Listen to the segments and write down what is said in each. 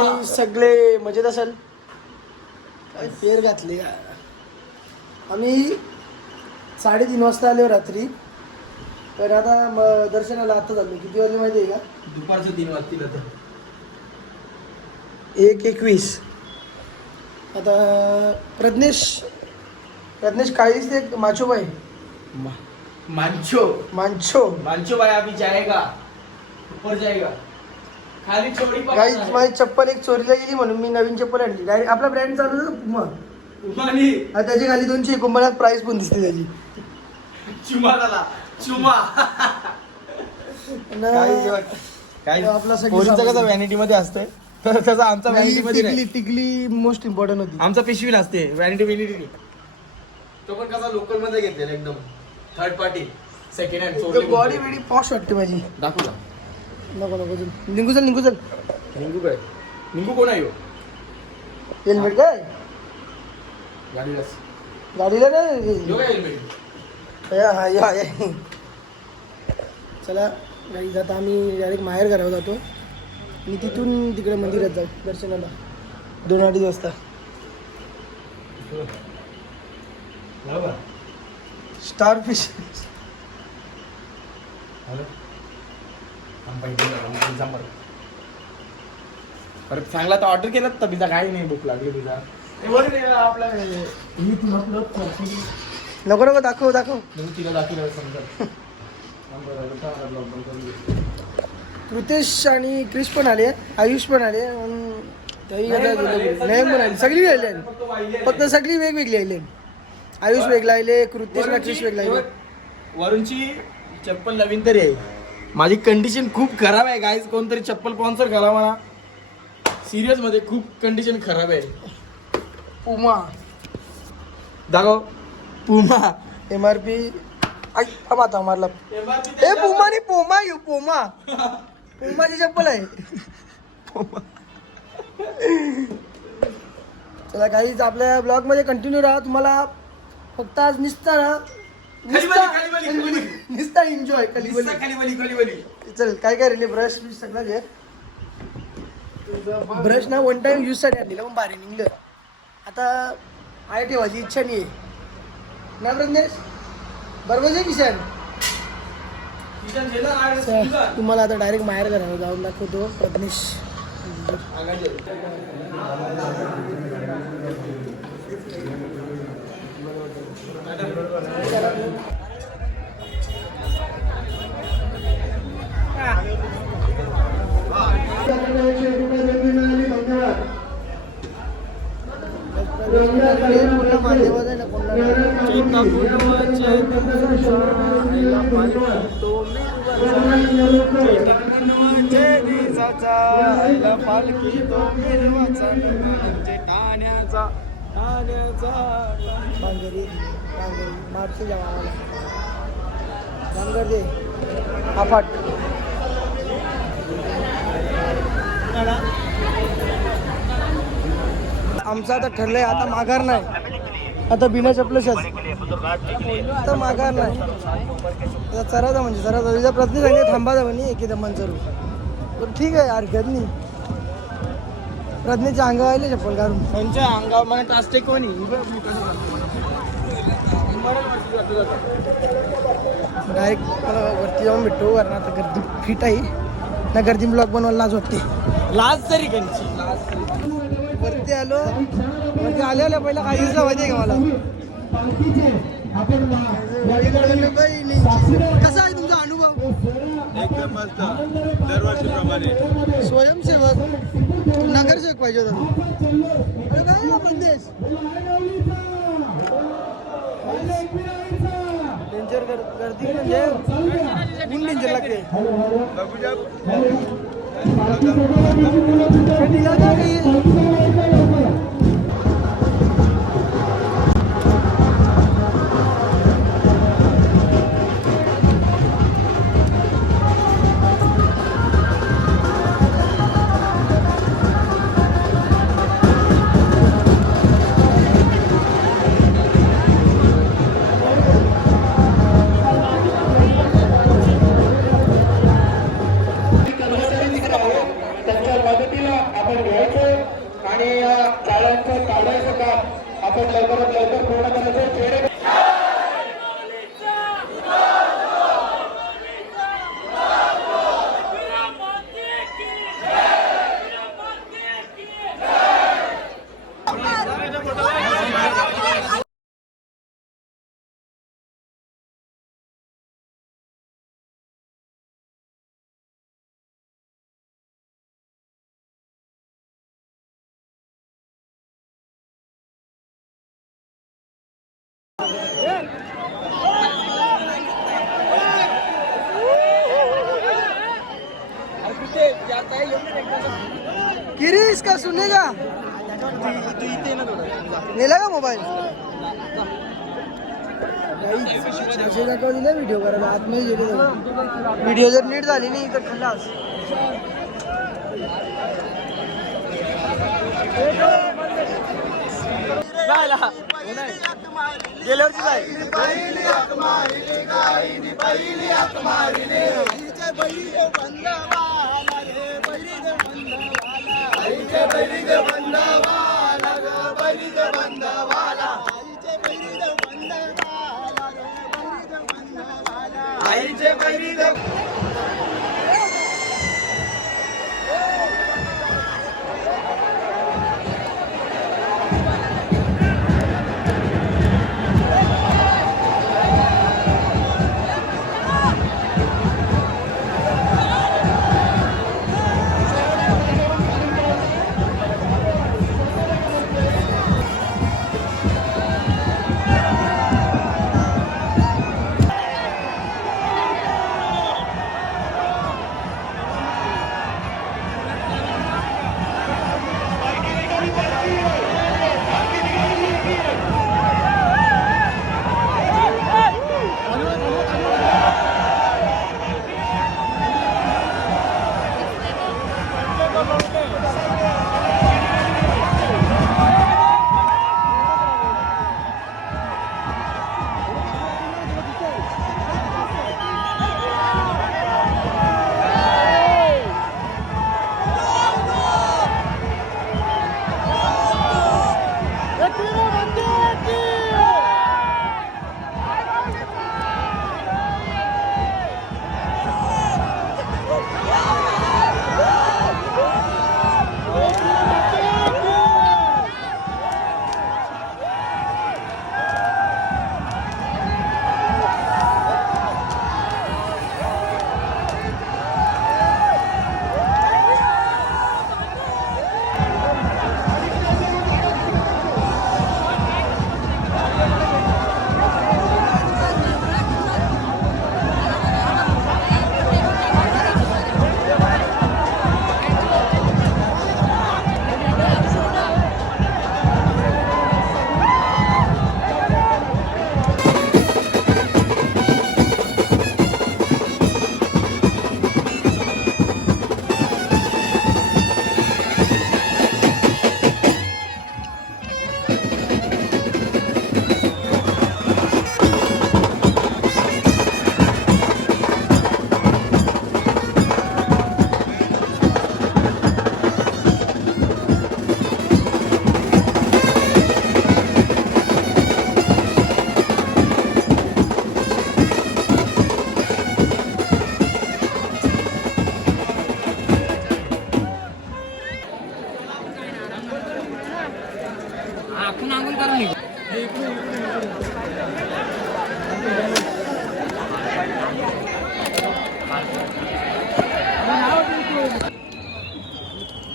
मंडळी सगळे मजेत असेल. काय फेर घातली का आम्ही 3:30 वाजता आलो रात्री. पण आता दर्शनाला आता झालो. किती वाजले माहिती आहे का? दुपारचं 3 वाजतील आता. 1:21. आता प्रज्ञेश काळीच ते माचोबाई मांचो भाई अभी जाएगा ऊपर जाएगा. खाली छोडी गाईज माझी चप्पल एक चोरीला गेली म्हणून मी नवीन चप्पल आणली. डायरेक्ट आपला ब्रँड चालू आहे पुमा. उमानी त्याची खाली 249 प्राइस पण दिसते त्याची. चुमा काय आपला पोरीचं कसं व्हॅनिटी मध्ये असतंय तर त्याचा आमचा व्हॅनिटी मध्ये नाही. टिकली मोस्ट इम्पॉर्टंट होती. आमचा पिशवी असते व्हॅनिटी तो पण कसा लोकल मध्ये घेतलेला एकदम third party second hand. Body वेडी पॉश वाटते माझी. दाखवू ना. नको निघू चल निंगू काय निंगू कोण आहे? हेल्मेट काय गाडीला नाही. हेल्मेट चला गाडी जाता आम्ही डायरेक्ट माहेर घरावर जातो आणि तिथून तिकडे मंदिरात जाऊ दर्शनाला 2-2:30 वाजता. स्टार फिश परत चांगला तर ऑर्डर केलं तर बिजा काही नाही भूक लागली तुझा नको दाखव तिला दाखवलं समजा. कृतेश आणि क्रिश पण आले, आयुष पण आले, नाही पण आले, सगळी आले. फक्त सगळी वेगवेगळी आले. आयुष वेगळा आले, कृतेश ना क्रिश वेगळा आले. वरूनची चप्पल नवीन तरी आहे. माझी कंडिशन खूप खराब आहे गाईज. कोणतरी चप्पल स्पॉन्सर करा मला. सिरियस मध्ये खूप कंडिशन खराब आहे. पुमा दाखव. पुमा MRP आता मारला. ए पुमा नाही पोमा पुमाची चप्पल आहे. चला काहीच आपल्या ब्लॉग मध्ये कंटिन्यू राहा. तुम्हाला फक्त आज निसता एन्जॉय कलिबली. चल काय रे ब्रश सगळं घे. ब्रश ना 1 टाइम यूज साठी आणलेला पण भारी निघलं. आता आहे ठेवायची इच्छा नाही ना प्रज्ञेश. बरोबर आहे किशन. तुम्हाला आता डायरेक्ट माहेर घरावर जाऊन दाखवतो प्रज्ञेश. आमचं आता ठरलंय आता माघार नाही. आता बिना चपलेशच आता माघार नाही. चराचा म्हणजे चराचा तुझ्या प्रश्न सांगितले थांबाचा म्हणे एकेदा मंचरू. पण ठीक आहे हरकत नाही. प्रज्ञेच्या अंगावर आले चप्पल काढून. त्यांच्या अंगावर मला टाचते कोणी. डायरेक्ट मला वरती जाऊन भेटतो कारण आता गर्दी फिट आहे ना. गर्दी ब्लॉग बनवायला लाज वाटते. लाज तरी त्यांची वरती आलो. वरती आल्या पहिला काही दिसलं माहिती आहे का मला. कसा आहे तुमचा अनुभव? एकदम मस्त. दरवर्षीप्रमाणे स्वयंसेवक नगरसेवक पाहिजे होता तू. काय ना प्रदेश डेंजर गर्दी म्हणजे ऊन डेंजर लागते. त्यांच्या मदतीला आपण घ्यायचं इसका सुनेगा नेला का मोबाईल दाखवली व्हिडिओ करायला आतमध्ये व्हिडिओ जर नीट झाली नाही तर खल्लास गेल्यावरची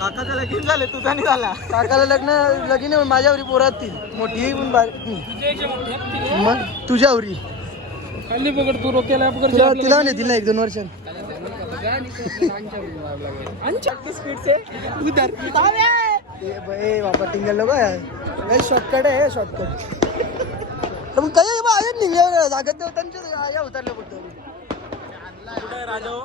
काकाचं लगीन झाले तुझा नाही झाला. काकाला लगीन माझ्यावरी पोरात ती मोठी पण बारीक मग तुझ्यावरी खाली पकड तू रोक्याला पकड तिला नेतील ना 1-2 वर्षांनी बाबा टिंगल लोक शॉर्टकट आहे शॉर्टकट मग काही आहेत निघल्या जागत देवतांच्या या उतरल्या फक्त राजाव